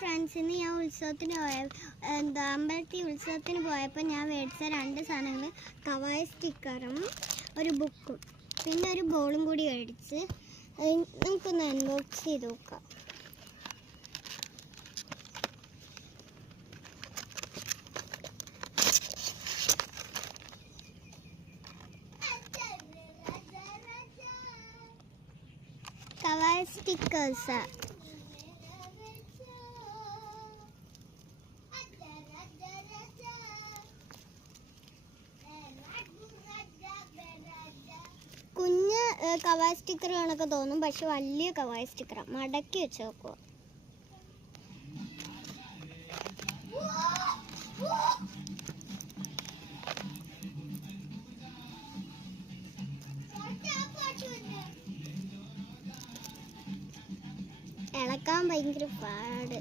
Friends, ഇന്ന് ഞാൻ അമ്പലത്തിൽ ഉത്സവത്തിന് പോയപ്പോൾ ഞാൻ മേടിച്ച 2 സാധനങ്ങൾ കവായ സ്റ്റിക്കറും ഒരു ബുക്കും പിന്നെ ഒരു ബോളും കൂടി മേടിച്ച് നമുക്കൊന്ന് അൺബോക്സ് ചെയ്ത് നോക്കാം. കവായ സ്റ്റിക്കേഴ്സ് കുഞ്ഞ് കവായ സ്റ്റിക്കർ കണക്കെ തോന്നും, പക്ഷെ വലിയ കവായ സ്റ്റിക്കറാണ്. മടക്കി വെച്ച് നോക്കുക. ഇളക്കാൻ ഭയങ്കര പാട്.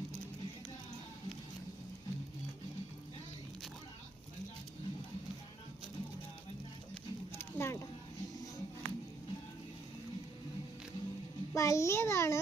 ഇതാണ്ടോ, വലിയതാണ്.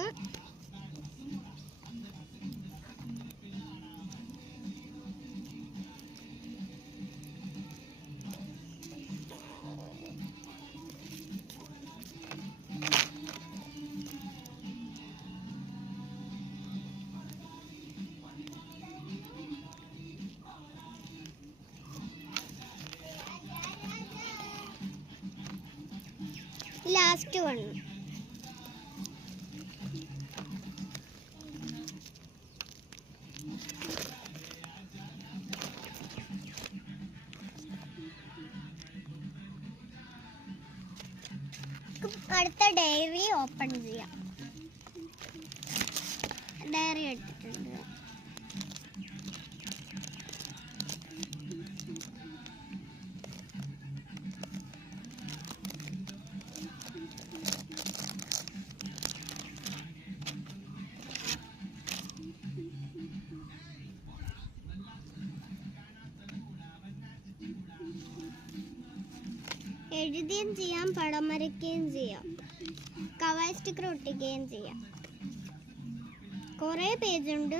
ലാസ്റ്റ് വൺ അടുത്ത ഡയറി ഓപ്പൺ ചെയ്യാം. ഡയറി എടുത്തിട്ടുണ്ട്. എഴുതുകയും ചെയ്യാം, പടം വരയ്ക്കുകയും ചെയ്യാം, കവായ സ്റ്റിക്കർ ഒട്ടിക്കുകയും ചെയ്യാം. കുറേ പേജുണ്ട്,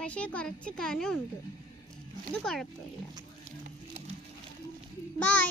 പക്ഷേ കുറച്ച് കനമുണ്ട്. ഇത് കുഴപ്പമില്ല. ബൈ.